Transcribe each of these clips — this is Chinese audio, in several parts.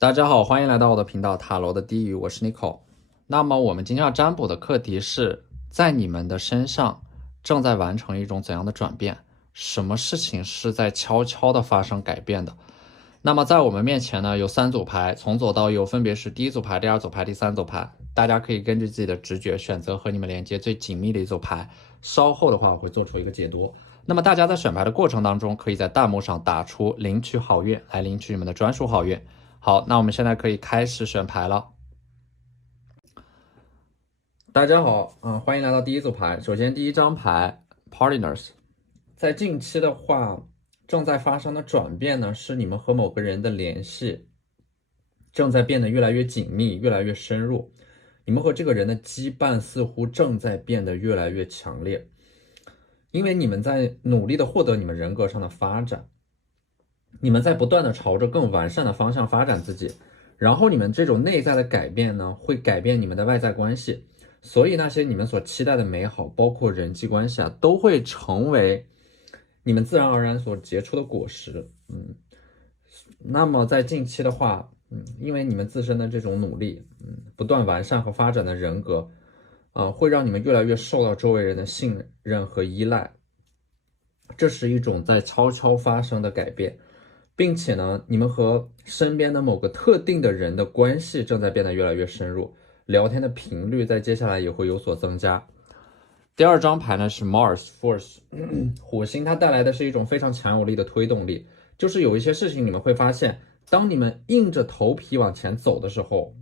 大家好，欢迎来到我的频道塔罗的低语，我是 Nico。那么我们今天要占卜的课题是在你们的身上正在完成一种怎样的转变？什么事情是在悄悄的发生改变的？那么在我们面前呢，有三组牌，从左到右分别是第一组牌、第二组牌、第三组牌。大家可以根据自己的直觉选择和你们连接最紧密的一组牌。稍后的话，我会做出一个解读。那么大家在选牌的过程当中，可以在弹幕上打出领取好运，来领取你们的专属好运。好，那我们现在可以开始选牌了。大家好，欢迎来到第一组牌。首先，第一张牌 Partners，在近期的话，正在发生的转变呢，是你们和某个人的联系正在变得越来越紧密，越来越深入。你们和这个人的羁绊似乎正在变得越来越强烈，因为你们在努力的获得你们人格上的发展，你们在不断的朝着更完善的方向发展自己。然后你们这种内在的改变呢，会改变你们的外在关系，所以那些你们所期待的美好，包括人际关系都会成为你们自然而然所结出的果实。那么在近期的话，因为你们自身的这种努力，不断完善和发展的人格，会让你们越来越受到周围人的信任和依赖，这是一种在悄悄发生的改变。并且呢，你们和身边的某个特定的人的关系正在变得越来越深入，聊天的频率在接下来也会有所增加。第二张牌呢是 Mars Force，火星它带来的是一种非常强有力的推动力，就是有一些事情你们会发现，当你们硬着头皮往前走的时候，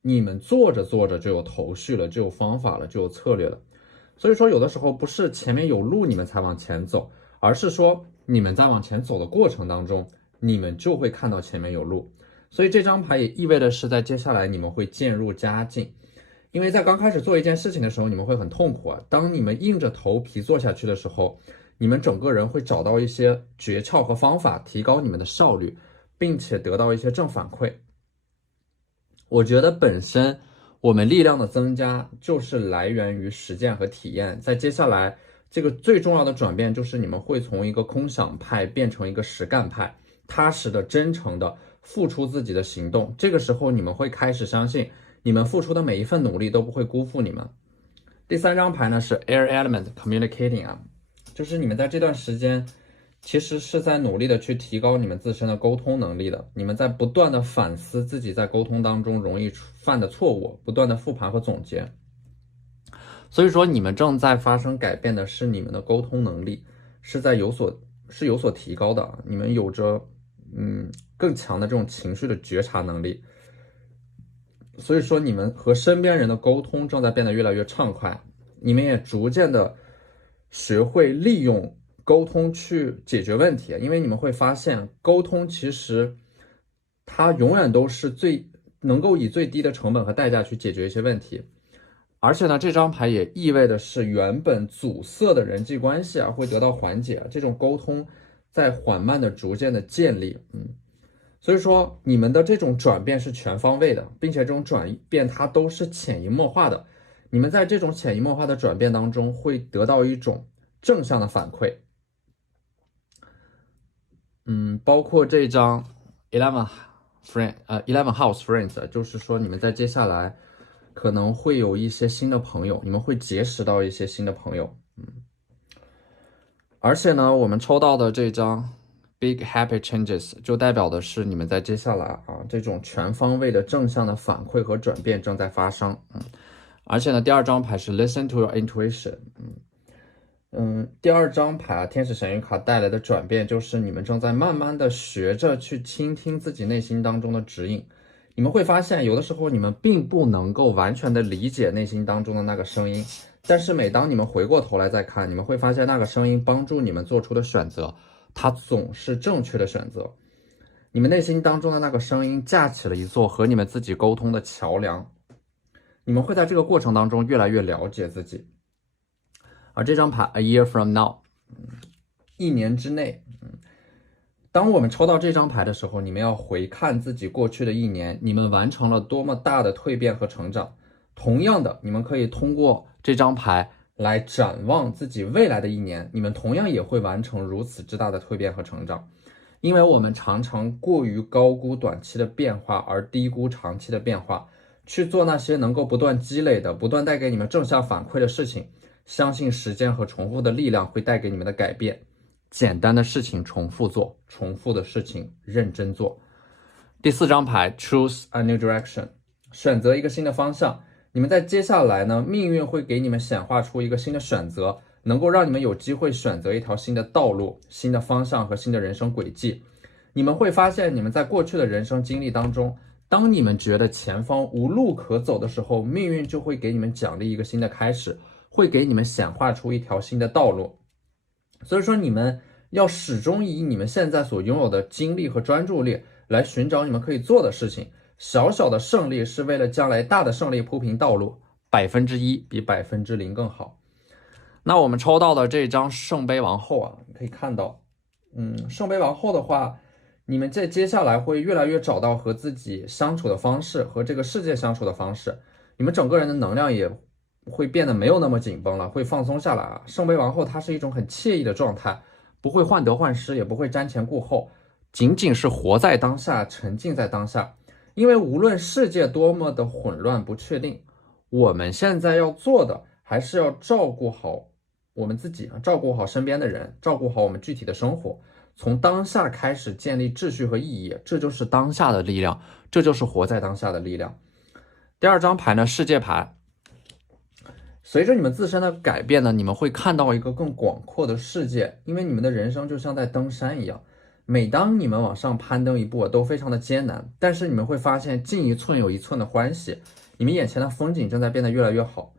你们做着做着就有头绪了，就有方法了，就有策略了。所以说，有的时候不是前面有路你们才往前走，而是说你们在往前走的过程当中，你们就会看到前面有路。所以这张牌也意味着是在接下来你们会渐入佳境，因为在刚开始做一件事情的时候，你们会很痛苦啊。当你们硬着头皮做下去的时候，你们整个人会找到一些诀窍和方法，提高你们的效率，并且得到一些正反馈。我觉得本身我们力量的增加就是来源于实践和体验。在接下来这个最重要的转变就是你们会从一个空想派变成一个实干派，踏实的、真诚的付出自己的行动。这个时候你们会开始相信，你们付出的每一份努力都不会辜负你们。第三张牌呢是 Air Element Communicating 就是你们在这段时间其实是在努力的去提高你们自身的沟通能力的，你们在不断的反思自己在沟通当中容易犯的错误，不断的复盘和总结。所以说你们正在发生改变的是你们的沟通能力是有所提高的，你们有着更强的这种情绪的觉察能力。所以说你们和身边人的沟通正在变得越来越畅快，你们也逐渐的学会利用沟通去解决问题，因为你们会发现沟通其实它永远都是能够以最低的成本和代价去解决一些问题。而且呢，这张牌也意味的是原本阻塞的人际关系会得到缓解，这种沟通在缓慢的逐渐的建立。所以说你们的这种转变是全方位的，并且这种转变它都是潜移默化的。你们在这种潜移默化的转变当中会得到一种正向的反馈。包括这张 Eleven House Friends，就是说你们在接下来可能会有一些新的朋友，你们会结识到一些新的朋友。而且呢，我们抽到的这张 Big Happy Changes 就代表的是你们在接下来这种全方位的正向的反馈和转变正在发生。而且呢，第二张牌是 Listen to your intuition。第二张牌天使神谕卡带来的转变就是你们正在慢慢的学着去倾听自己内心当中的指引。你们会发现有的时候你们并不能够完全的理解内心当中的那个声音，但是每当你们回过头来再看，你们会发现那个声音帮助你们做出的选择，它总是正确的选择。你们内心当中的那个声音架起了一座和你们自己沟通的桥梁，你们会在这个过程当中越来越了解自己。而这张牌 A year from now， 一年之内，当我们抽到这张牌的时候，你们要回看自己过去的一年，你们完成了多么大的蜕变和成长。同样的，你们可以通过这张牌来展望自己未来的一年，你们同样也会完成如此之大的蜕变和成长。因为我们常常过于高估短期的变化，而低估长期的变化，去做那些能够不断积累的、不断带给你们正向反馈的事情，相信时间和重复的力量会带给你们的改变。简单的事情重复做，重复的事情认真做。第4张牌 Choose a new direction， 选择一个新的方向。你们在接下来呢，命运会给你们显化出一个新的选择，能够让你们有机会选择一条新的道路、新的方向和新的人生轨迹。你们会发现，你们在过去的人生经历当中，当你们觉得前方无路可走的时候，命运就会给你们奖励一个新的开始，会给你们显化出一条新的道路。所以说，你们要始终以你们现在所拥有的精力和专注力来寻找你们可以做的事情。小小的胜利是为了将来大的胜利铺平道路，1%比0%更好。那我们抽到的这张圣杯王后啊，你可以看到，圣杯王后的话，你们在接下来会越来越找到和自己相处的方式，和这个世界相处的方式，你们整个人的能量也会变得没有那么紧绷了，会放松下来啊。圣杯王后它是一种很惬意的状态，不会患得患失，也不会瞻前顾后，仅仅是活在当下，沉浸在当下。因为无论世界多么的混乱不确定，我们现在要做的还是要照顾好我们自己，照顾好身边的人，照顾好我们具体的生活，从当下开始建立秩序和意义，这就是当下的力量，这就是活在当下的力量。第2张牌呢，世界牌。随着你们自身的改变呢，你们会看到一个更广阔的世界，因为你们的人生就像在登山一样，每当你们往上攀登一步都非常的艰难，但是你们会发现进一寸有一寸的欢喜，你们眼前的风景正在变得越来越好。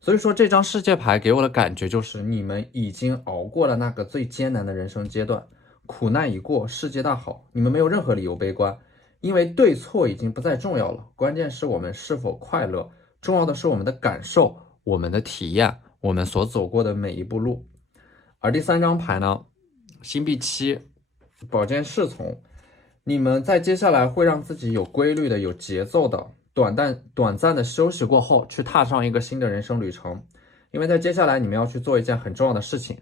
所以说这张世界牌给我的感觉就是你们已经熬过了那个最艰难的人生阶段，苦难已过，世界大好，你们没有任何理由悲观，因为对错已经不再重要了，关键是我们是否快乐，重要的是我们的感受，我们的体验，我们所走过的每一步路。而第3张牌呢，星币7，宝剑侍从。你们在接下来会让自己有规律的、有节奏的、短暂的休息过后，去踏上一个新的人生旅程。因为在接下来你们要去做一件很重要的事情，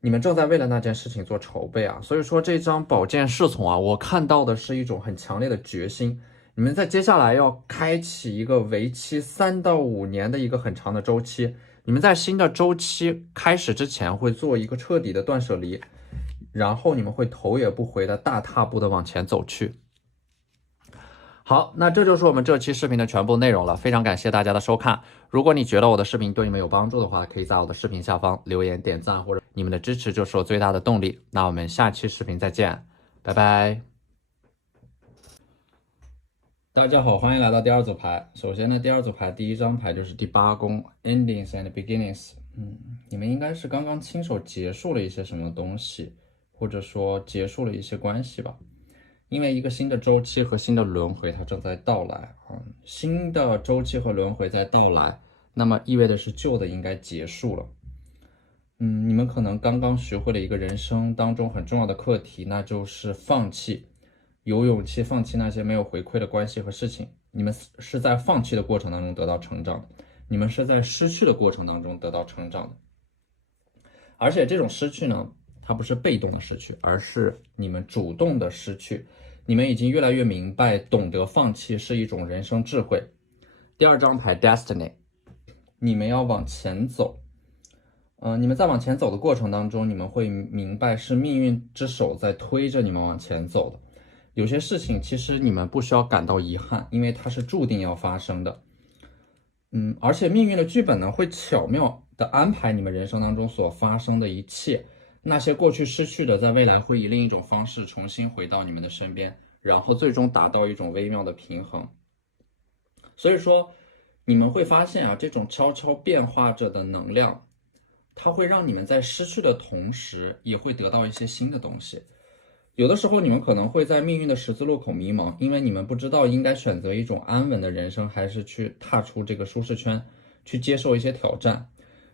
你们正在为了那件事情做筹备啊。所以说这张宝剑侍从啊，我看到的是一种很强烈的决心。你们在接下来要开启一个为期3到5年的一个很长的周期。你们在新的周期开始之前会做一个彻底的断舍离，然后你们会头也不回的大踏步的往前走去。好，那这就是我们这期视频的全部内容了，非常感谢大家的收看。如果你觉得我的视频对你们有帮助的话，可以在我的视频下方留言点赞，或者你们的支持就是我最大的动力。那我们下期视频再见，拜拜。大家好，欢迎来到第2组牌。首先呢，第2组牌第1张牌就是第8宫 Endings and Beginnings。你们应该是刚刚亲手结束了一些什么东西，或者说结束了一些关系吧。因为一个新的周期和新的轮回它正在到来新的周期和轮回在到来，那么意味的是旧的应该结束了。你们可能刚刚学会了一个人生当中很重要的课题，那就是放弃，有勇气放弃那些没有回馈的关系和事情。你们是在放弃的过程当中得到成长的，你们是在失去的过程当中得到成长的。而且这种失去呢，它不是被动的失去，而是你们主动的失去。你们已经越来越明白，懂得放弃是一种人生智慧。第2张牌 Destiny， 你们要往前走。你们在往前走的过程当中，你们会明白是命运之手在推着你们往前走的。有些事情其实你们不需要感到遗憾，因为它是注定要发生的。而且命运的剧本呢，会巧妙的安排你们人生当中所发生的一切。那些过去失去的，在未来会以另一种方式重新回到你们的身边，然后最终达到一种微妙的平衡。所以说，你们会发现啊，这种悄悄变化着的能量，它会让你们在失去的同时，也会得到一些新的东西。有的时候你们可能会在命运的十字路口迷茫，因为你们不知道应该选择一种安稳的人生，还是去踏出这个舒适圈，去接受一些挑战。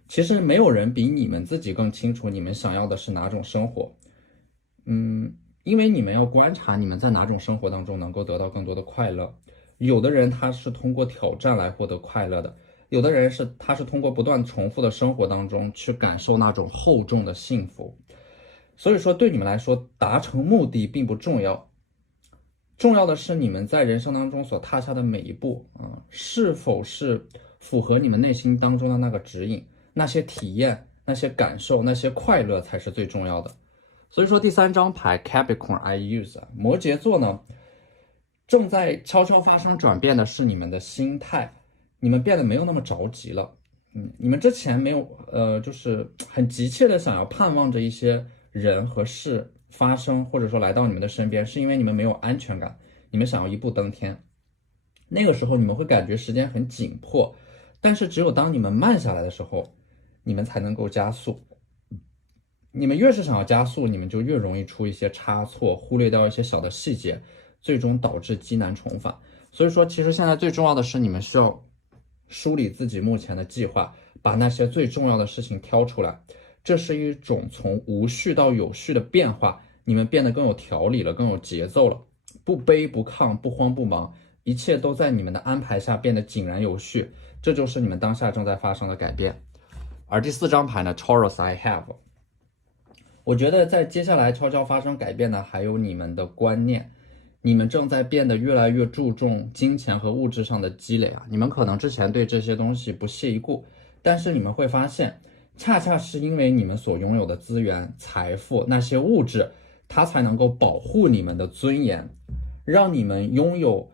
其实没有人比你们自己更清楚你们想要的是哪种生活。因为你们要观察你们在哪种生活当中能够得到更多的快乐。有的人他是通过挑战来获得快乐的，有的人他是通过不断重复的生活当中去感受那种厚重的幸福。所以说对你们来说，达成目的并不重要，重要的是你们在人生当中所踏下的每一步是否是符合你们内心当中的那个指引，那些体验、那些感受、那些快乐才是最重要的。所以说第3张牌 Capricorn I use 摩羯座呢，正在悄悄发生转变的是你们的心态，你们变得没有那么着急了。你们之前没有就是很急切的想要盼望着一些人和事发生，或者说来到你们的身边，是因为你们没有安全感，你们想要一步登天。那个时候你们会感觉时间很紧迫，但是只有当你们慢下来的时候，你们才能够加速。你们越是想要加速，你们就越容易出一些差错，忽略掉一些小的细节，最终导致积难重返。所以说其实现在最重要的是你们需要梳理自己目前的计划，把那些最重要的事情挑出来，这是一种从无序到有序的变化，你们变得更有条理了，更有节奏了，不卑不亢，不慌不忙，一切都在你们的安排下变得井然有序，这就是你们当下正在发生的改变。而第4张牌呢 Taurus I have， 我觉得在接下来悄悄发生改变的还有你们的观念，你们正在变得越来越注重金钱和物质上的积累你们可能之前对这些东西不屑一顾，但是你们会发现，恰恰是因为你们所拥有的资源、财富，那些物质，它才能够保护你们的尊严，让你们拥有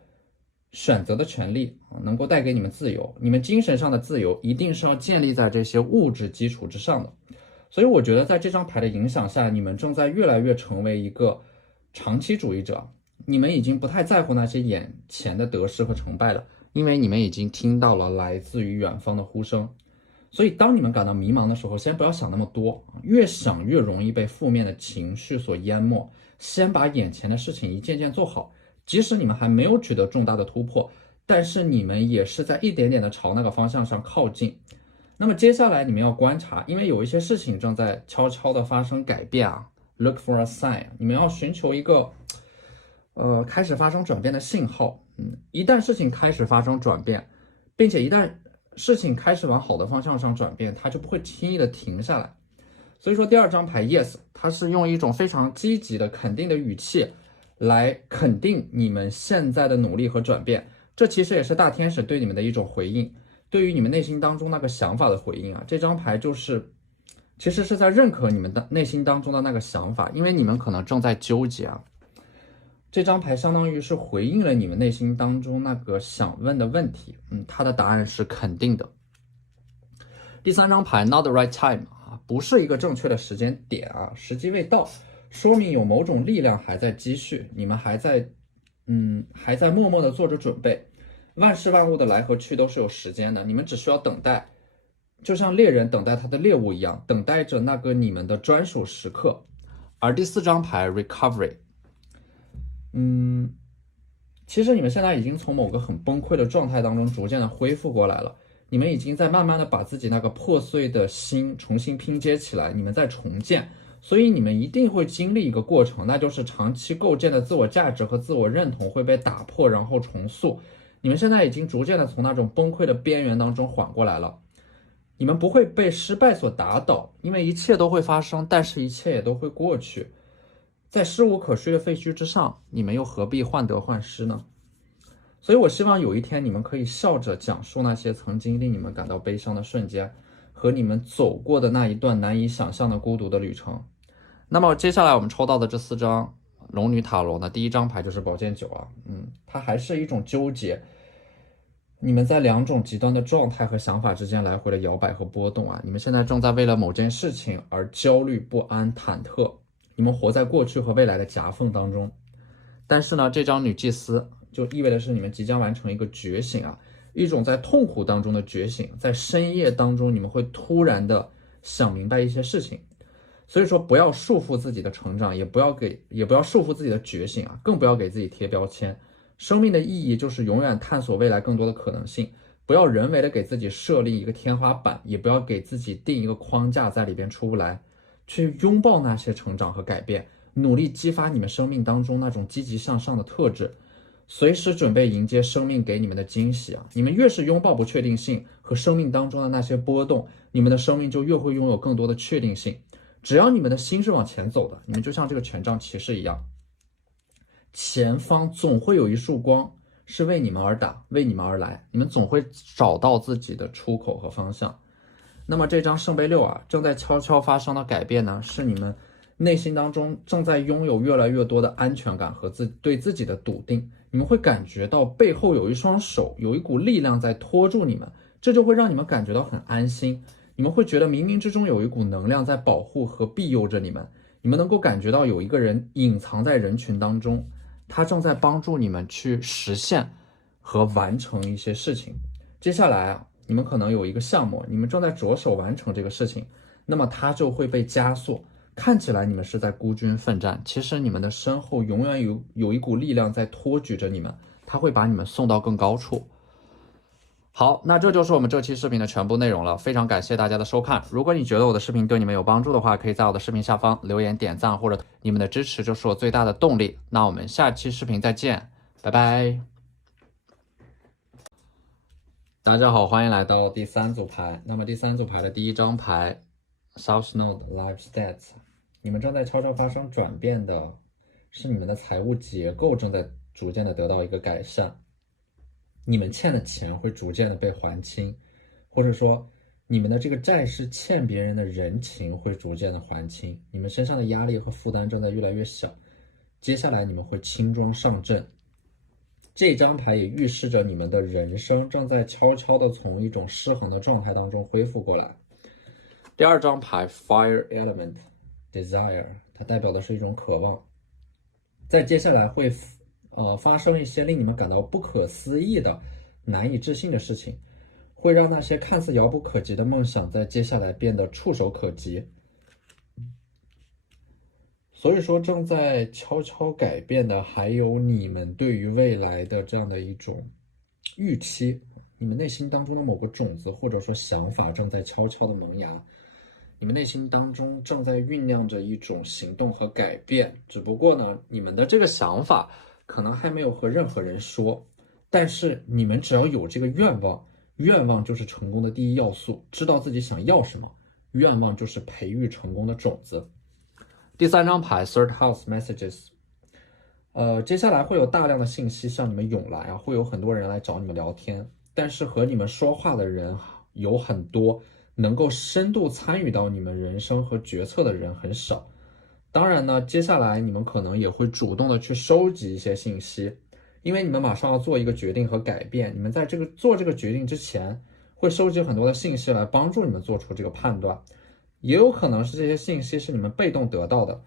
选择的权利，能够带给你们自由。你们精神上的自由一定是要建立在这些物质基础之上的。所以我觉得在这张牌的影响下，你们正在越来越成为一个长期主义者，你们已经不太在乎那些眼前的得失和成败了，因为你们已经听到了来自于远方的呼声。所以当你们感到迷茫的时候，先不要想那么多，越想越容易被负面的情绪所淹没，先把眼前的事情一件件做好，即使你们还没有取得重大的突破，但是你们也是在一点点的朝那个方向上靠近。那么接下来你们要观察，因为有一些事情正在悄悄的发生改变look for a sign， 你们要寻求一个开始发生转变的信号。一旦事情开始发生转变，并且一旦事情开始往好的方向上转变，它就不会轻易的停下来。所以说第2张牌 Yes， 它是用一种非常积极的肯定的语气来肯定你们现在的努力和转变，这其实也是大天使对你们的一种回应，对于你们内心当中那个想法的回应这张牌就是其实是在认可你们的内心当中的那个想法，因为你们可能正在纠结这张牌相当于是回应了你们内心当中那个想问的问题，它的答案是肯定的。第3张牌 Not the right time 不是一个正确的时间点时机未到，说明有某种力量还在积蓄，你们还在默默的做着准备。万事万物的来和去都是有时间的，你们只需要等待，就像猎人等待他的猎物一样，等待着那个你们的专属时刻。而第4张牌 Recovery，其实你们现在已经从某个很崩溃的状态当中逐渐的恢复过来了，你们已经在慢慢的把自己那个破碎的心重新拼接起来，你们在重建，所以你们一定会经历一个过程，那就是长期构建的自我价值和自我认同会被打破，然后重塑。你们现在已经逐渐的从那种崩溃的边缘当中缓过来了，你们不会被失败所打倒，因为一切都会发生，但是一切也都会过去。在失无可需的废墟之上，你们又何必患得患失呢？所以我希望有一天你们可以笑着讲述那些曾经令你们感到悲伤的瞬间，和你们走过的那一段难以想象的孤独的旅程。那么接下来我们抽到的这4张龙女塔罗呢，第1张牌就是宝剑9它还是一种纠结，你们在2种极端的状态和想法之间来回的摇摆和波动你们现在正在为了某件事情而焦虑不安忐忑，你们活在过去和未来的夹缝当中。但是呢，这张女祭司就意味着是你们即将完成一个觉醒一种在痛苦当中的觉醒，在深夜当中你们会突然的想明白一些事情。所以说不要束缚自己的成长，也不要束缚自己的觉醒更不要给自己贴标签。生命的意义就是永远探索未来更多的可能性，不要人为的给自己设立一个天花板，也不要给自己定一个框架在里边出不来，去拥抱那些成长和改变，努力激发你们生命当中那种积极向上的特质，随时准备迎接生命给你们的惊喜你们越是拥抱不确定性和生命当中的那些波动，你们的生命就越会拥有更多的确定性。只要你们的心是往前走的，你们就像这个权杖骑士一样，前方总会有一束光是为你们而打，为你们而来，你们总会找到自己的出口和方向。那么这张圣杯6啊，正在悄悄发生的改变呢，是你们内心当中正在拥有越来越多的安全感和对自己的笃定。你们会感觉到背后有一双手，有一股力量在拖住你们，这就会让你们感觉到很安心。你们会觉得冥冥之中有一股能量在保护和庇佑着你们，你们能够感觉到有一个人隐藏在人群当中，他正在帮助你们去实现和完成一些事情。接下来啊，你们可能有一个项目，你们正在着手完成这个事情，那么它就会被加速。看起来你们是在孤军奋战，其实你们的身后永远有一股力量在托举着你们，它会把你们送到更高处。好，那这就是我们这期视频的全部内容了，非常感谢大家的收看。如果你觉得我的视频对你们有帮助的话，可以在我的视频下方留言点赞，或者你们的支持就是我最大的动力。那我们下期视频再见，拜拜。大家好，欢迎来到第3组牌。那么第3组牌的第1张牌 South Node Life Stats， 你们正在悄悄发生转变的是你们的财务结构正在逐渐的得到一个改善，你们欠的钱会逐渐的被还清，或者说你们的这个债是欠别人的人情会逐渐的还清，你们身上的压力和负担正在越来越小，接下来你们会轻装上阵。这张牌也预示着你们的人生正在悄悄的从一种失衡的状态当中恢复过来。第2张牌 Fire Element Desire， 它代表的是一种渴望，在接下来会发生一些令你们感到不可思议的难以置信的事情，会让那些看似遥不可及的梦想在接下来变得触手可及。所以说正在悄悄改变的还有你们对于未来的这样的一种预期，你们内心当中的某个种子或者说想法正在悄悄的萌芽，你们内心当中正在酝酿着一种行动和改变，只不过呢，你们的这个想法可能还没有和任何人说，但是你们只要有这个愿望，愿望就是成功的第一要素，知道自己想要什么，愿望就是培育成功的种子。第3张牌 Third House Messages， 接下来会有大量的信息向你们涌来啊，会有很多人来找你们聊天，但是和你们说话的人有很多，能够深度参与到你们人生和决策的人很少。当然呢，接下来你们可能也会主动的去收集一些信息，因为你们马上要做一个决定和改变，你们在做这个决定之前会收集很多的信息来帮助你们做出这个判断，也有可能是这些信息是你们被动得到的，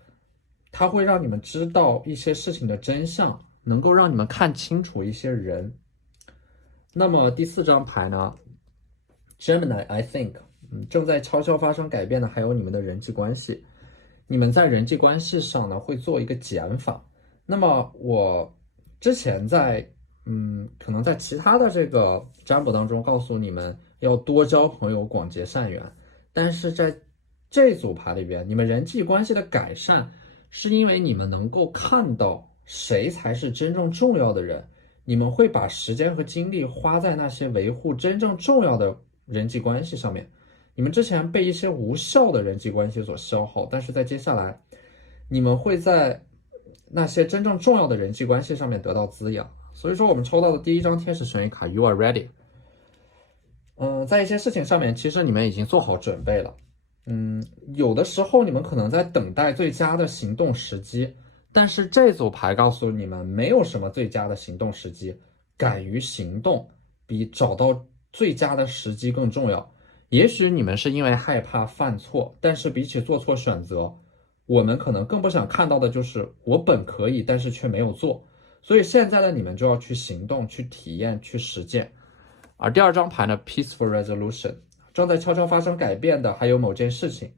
它会让你们知道一些事情的真相，能够让你们看清楚一些人。那么第4张牌呢 Gemini I think， 正在悄悄发生改变的还有你们的人际关系，你们在人际关系上呢会做一个减法。那么我之前在可能在其他的这个占卜当中告诉你们要多交朋友，广结善缘，但是在这组牌里边，你们人际关系的改善是因为你们能够看到谁才是真正重要的人，你们会把时间和精力花在那些维护真正重要的人际关系上面。你们之前被一些无效的人际关系所消耗，但是在接下来你们会在那些真正重要的人际关系上面得到滋养。所以说我们抽到的第1张天使神谕卡 You are ready， 在一些事情上面其实你们已经做好准备了。有的时候你们可能在等待最佳的行动时机，但是这组牌告诉你们没有什么最佳的行动时机，敢于行动比找到最佳的时机更重要。也许你们是因为害怕犯错，但是比起做错选择，我们可能更不想看到的就是我本可以但是却没有做。所以现在的你们就要去行动，去体验，去实践。而第2张牌呢 Peaceful Resolution， 正在悄悄发生改变的还有某件事情，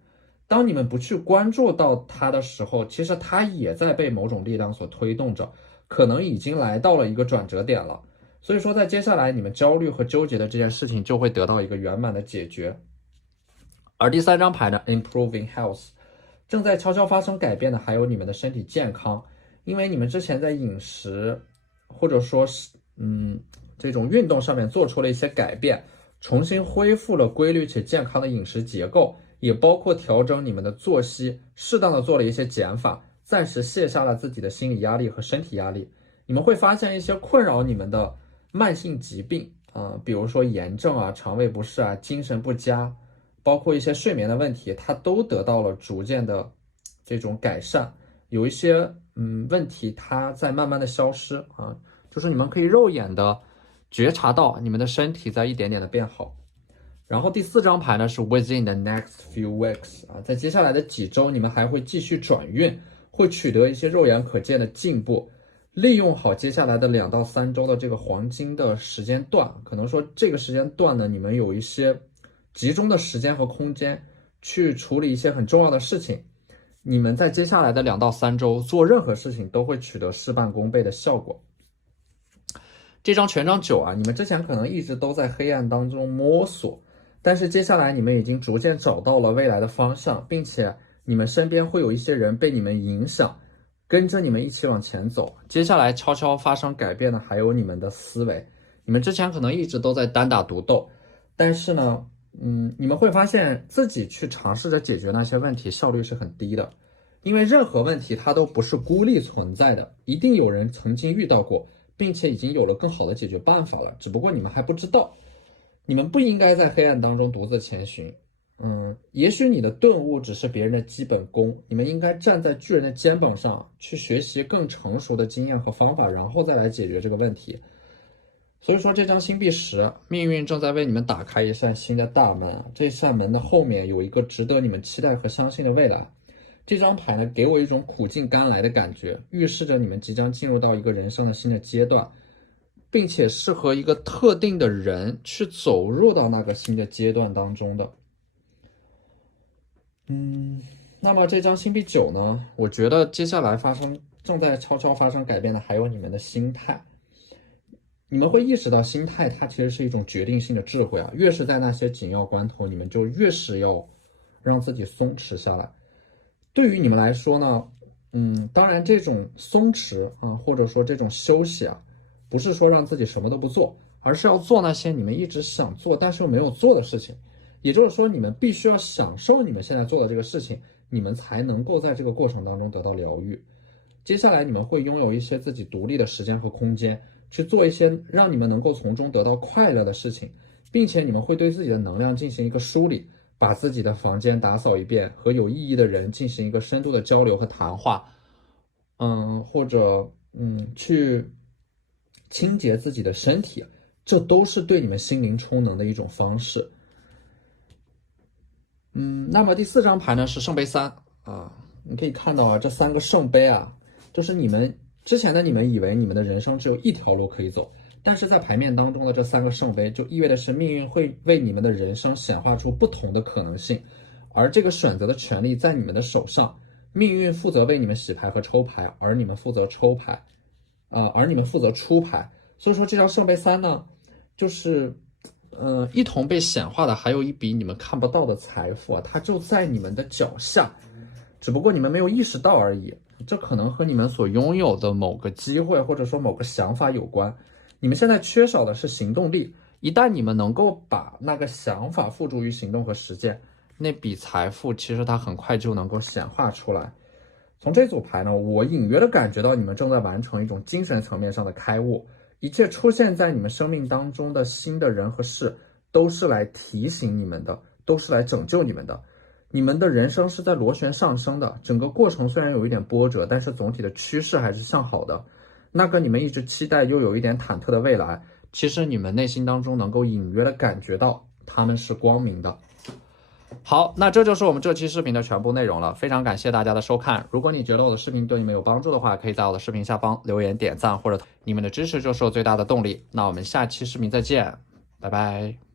当你们不去关注到它的时候，其实它也在被某种力量所推动着，可能已经来到了一个转折点了。所以说在接下来你们焦虑和纠结的这件事情就会得到一个圆满的解决。而第3张牌呢 Improving Health， 正在悄悄发生改变的还有你们的身体健康，因为你们之前在饮食或者说是这种运动上面做出了一些改变，重新恢复了规律且健康的饮食结构，也包括调整你们的作息，适当的做了一些减法，暂时卸下了自己的心理压力和身体压力。你们会发现一些困扰你们的慢性疾病比如说炎症啊、肠胃不适啊、精神不佳，包括一些睡眠的问题，它都得到了逐渐的这种改善。有一些问题它在慢慢的消失就是你们可以肉眼的觉察到你们的身体在一点点的变好。然后第4张牌呢是 within the next few weeks 在接下来的几周，你们还会继续转运，会取得一些肉眼可见的进步。利用好接下来的2到3周的这个黄金的时间段，可能说这个时间段呢，你们有一些集中的时间和空间去处理一些很重要的事情。你们在接下来的2到3周做任何事情都会取得事半功倍的效果。这张权杖9你们之前可能一直都在黑暗当中摸索，但是接下来你们已经逐渐找到了未来的方向，并且你们身边会有一些人被你们影响，跟着你们一起往前走。接下来悄悄发生改变的还有你们的思维。你们之前可能一直都在单打独斗，但是呢你们会发现自己去尝试着解决那些问题效率是很低的，因为任何问题它都不是孤立存在的，一定有人曾经遇到过，并且已经有了更好的解决办法了，只不过你们还不知道。你们不应该在黑暗当中独自前行。也许你的顿悟只是别人的基本功，你们应该站在巨人的肩膀上去学习更成熟的经验和方法，然后再来解决这个问题。所以说这张星币10，命运正在为你们打开一扇新的大门这扇门的后面有一个值得你们期待和相信的未来。这张牌呢，给我一种苦尽甘来的感觉，预示着你们即将进入到一个人生的新的阶段，并且适合一个特定的人去走入到那个新的阶段当中的。那么这张星币9呢，我觉得接下来正在悄悄发生改变的还有你们的心态。你们会意识到心态它其实是一种决定性的智慧越是在那些紧要关头，你们就越是要让自己松弛下来。对于你们来说呢当然这种松弛或者说这种休息不是说让自己什么都不做，而是要做那些你们一直想做但是又没有做的事情。也就是说你们必须要享受你们现在做的这个事情，你们才能够在这个过程当中得到疗愈。接下来你们会拥有一些自己独立的时间和空间，去做一些让你们能够从中得到快乐的事情，并且你们会对自己的能量进行一个梳理，把自己的房间打扫一遍，和有意义的人进行一个深度的交流和谈话，或者去清洁自己的身体，这都是对你们心灵充能的一种方式。那么第4张牌呢是圣杯3你可以看到这3个圣杯就是你们之前的你们以为你们的人生只有一条路可以走，但是在牌面当中的这3个圣杯就意味的是命运会为你们的人生显化出不同的可能性，而这个选择的权利在你们的手上。命运负责为你们洗牌和抽牌，而你们负责出牌。所以说这张圣杯3呢，就是一同被显化的还有一笔你们看不到的财富它就在你们的脚下，只不过你们没有意识到而已。这可能和你们所拥有的某个机会或者说某个想法有关。你们现在缺少的是行动力，一旦你们能够把那个想法付诸于行动和实践，那笔财富其实它很快就能够显化出来。从这组牌呢，我隐约的感觉到你们正在完成一种精神层面上的开悟。一切出现在你们生命当中的新的人和事，都是来提醒你们的，都是来拯救你们的。你们的人生是在螺旋上升的，整个过程虽然有一点波折，但是总体的趋势还是向好的。那个你们一直期待又有一点忐忑的未来，其实你们内心当中能够隐约的感觉到他们是光明的。好，那这就是我们这期视频的全部内容了，非常感谢大家的收看。如果你觉得我的视频对你们有帮助的话，可以在我的视频下方留言点赞，或者你们的支持就是我最大的动力。那我们下期视频再见，拜拜。